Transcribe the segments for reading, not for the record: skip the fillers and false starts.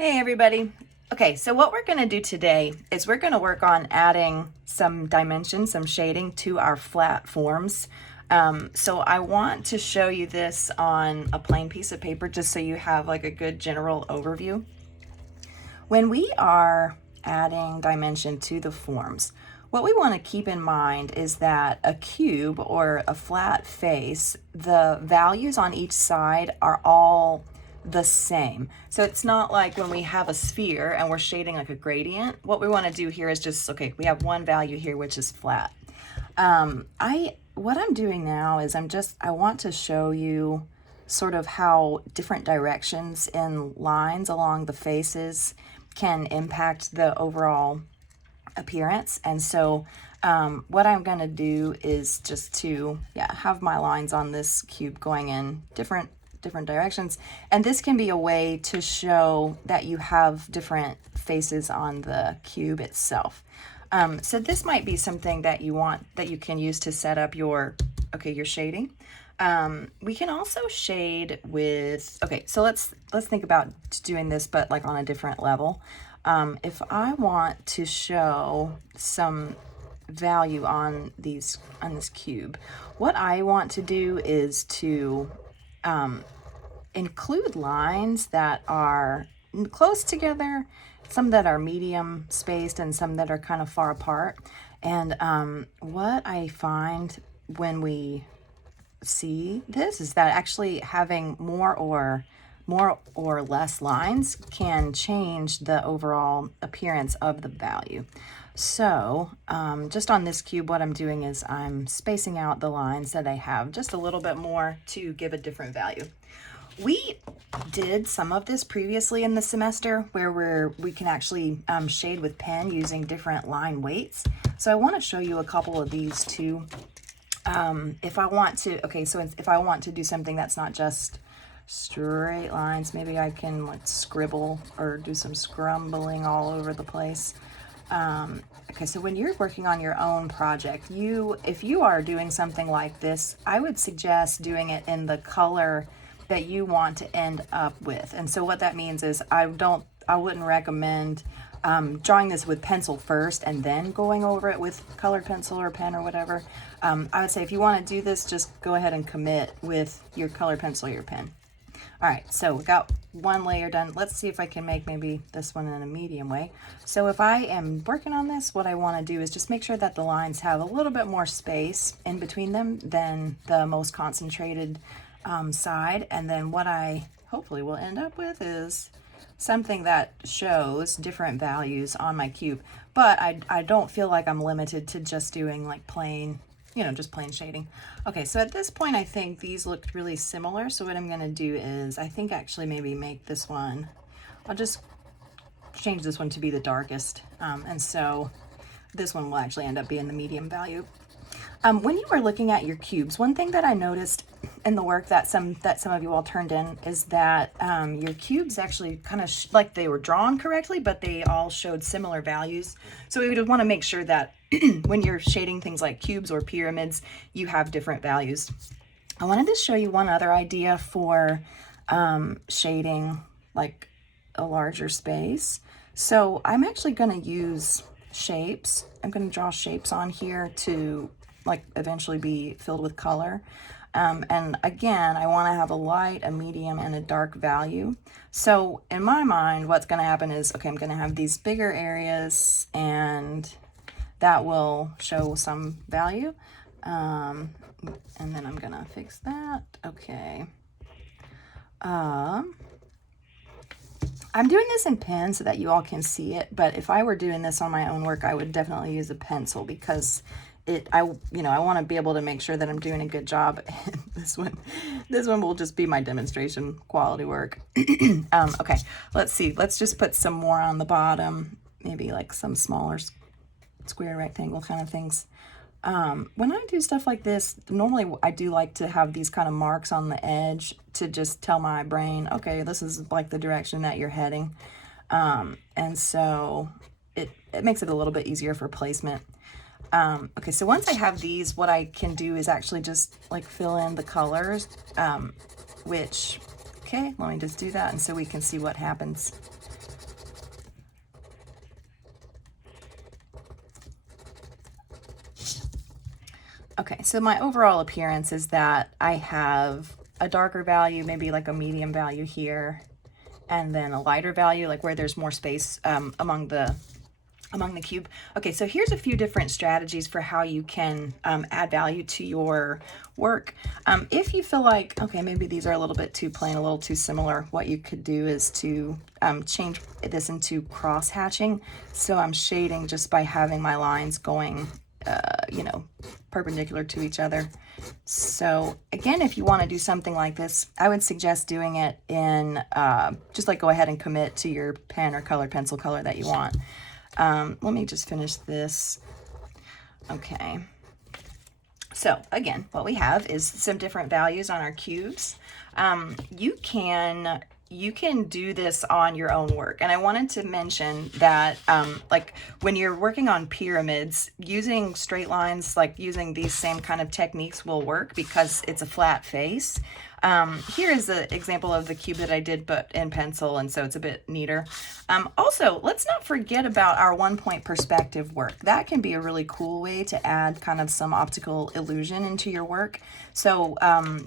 Hey everybody. Okay, so what we're going to do today is we're going to work on adding some dimension, some shading to our flat forms. So I want to show you this on a plain piece of paper just so you have like a good general overview. When we are adding dimension to the forms, what we want to keep in mind is that a cube or a flat face, the values on each side are all the same. So it's not like when we have a sphere and we're shading like a gradient. What we want to do here is just, okay, we have one value here, which is flat. What I'm doing now is I want to show you sort of how different directions in lines along the faces can impact the overall appearance. And so what I'm going to do is just to have my lines on this cube going in different directions, and this can be a way to show that you have different faces on the cube itself. So this might be something that you can use to set up your shading. We can also shade with, so let's think about doing this, but like on a different level. If I want to show some value on this cube, what I want to do is to include lines that are close together, some that are medium spaced and some that are kind of far apart. And what I find when we see this is that actually having more or less lines can change the overall appearance of the value. So just on this cube, what I'm doing is I'm spacing out the lines that I have just a little bit more to give a different value. We did some of this previously in the semester where we can actually shade with pen using different line weights. So I want to show you a couple of these too. If I want to do something that's not just straight lines, maybe I can like scribble or do some scrumbling all over the place. So when you're working on your own project, if you are doing something like this, I would suggest doing it in the color that you want to end up with. And so what that means is I wouldn't recommend drawing this with pencil first and then going over it with colored pencil or pen or whatever. I would say if you want to do this, just go ahead and commit with your colored pencil or your pen. All right, so we got one layer done. Let's see if I can make maybe this one in a medium way. So if I am working on this, what I want to do is just make sure that the lines have a little bit more space in between them than the most concentrated side. And then what I hopefully will end up with is something that shows different values on my cube. But I don't feel like I'm limited to just doing like plain, just plain shading. Okay, so at this point, I think these looked really similar. So what I'm gonna do is, I think actually maybe make this one, I'll just change this one to be the darkest. And so this one will actually end up being the medium value. When you are looking at your cubes, one thing that I noticed in the work that some of you all turned in is that your cubes actually kind of like they were drawn correctly, but they all showed similar values. So we would want to make sure that when you're shading things like cubes or pyramids, you have different values. I wanted to show you one other idea for shading like a larger space. So I'm actually going to use shapes. I'm going to draw shapes on here to like eventually be filled with color. And again, I want to have a light, a medium, and a dark value. So in my mind, what's going to happen is, I'm going to have these bigger areas and that will show some value. And then I'm going to fix that. Okay. I'm doing this in pen so that you all can see it, but if I were doing this on my own work, I would definitely use a pencil because I want to be able to make sure that I'm doing a good job. This one will just be my demonstration quality work. Okay, let's see. Let's just put some more on the bottom, maybe like some smaller square rectangle kind of things. When I do stuff like this, normally I do like to have these kind of marks on the edge to just tell my brain, okay, this is like the direction that you're heading. And so it makes it a little bit easier for placement. Okay, so once I have these, what I can do is actually just like fill in the colors, let me just do that and so we can see what happens. Okay, so my overall appearance is that I have a darker value, maybe like a medium value here, and then a lighter value, like where there's more space among the cube. Okay, so here's a few different strategies for how you can add value to your work. If you feel like, okay, maybe these are a little bit too plain, a little too similar, what you could do is to change this into cross hatching. So I'm shading just by having my lines going, you know, perpendicular to each other. So again, if you want to do something like this, I would suggest doing it in, just like go ahead and commit to your pen or colored pencil color that you want. Let me just finish this. Okay. So again, what we have is some different values on our cubes. You can do this on your own work. And I wanted to mention that like when you're working on pyramids, using straight lines, like using these same kind of techniques will work because it's a flat face. Here is an example of the cube that I did, but in pencil, and so it's a bit neater. Also, let's not forget about our 1-point perspective work. That can be a really cool way to add kind of some optical illusion into your work. So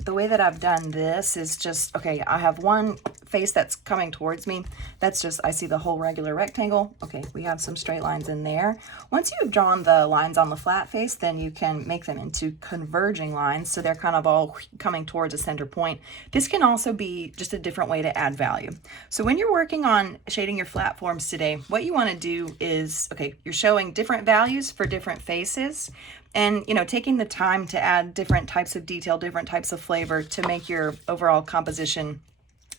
the way that I've done this is just, okay, I have one face that's coming towards me. That's just, I see the whole regular rectangle. Okay, we have some straight lines in there. Once you've drawn the lines on the flat face, then you can make them into converging lines. So they're kind of all coming towards a center point. This can also be just a different way to add value. So when you're working on shading your flat forms today, what you want to do is, okay, you're showing different values for different faces, and you know, taking the time to add different types of detail, different types of flavor to make your overall composition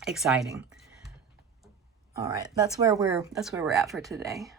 exciting. All right, that's where we're at for today.